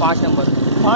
5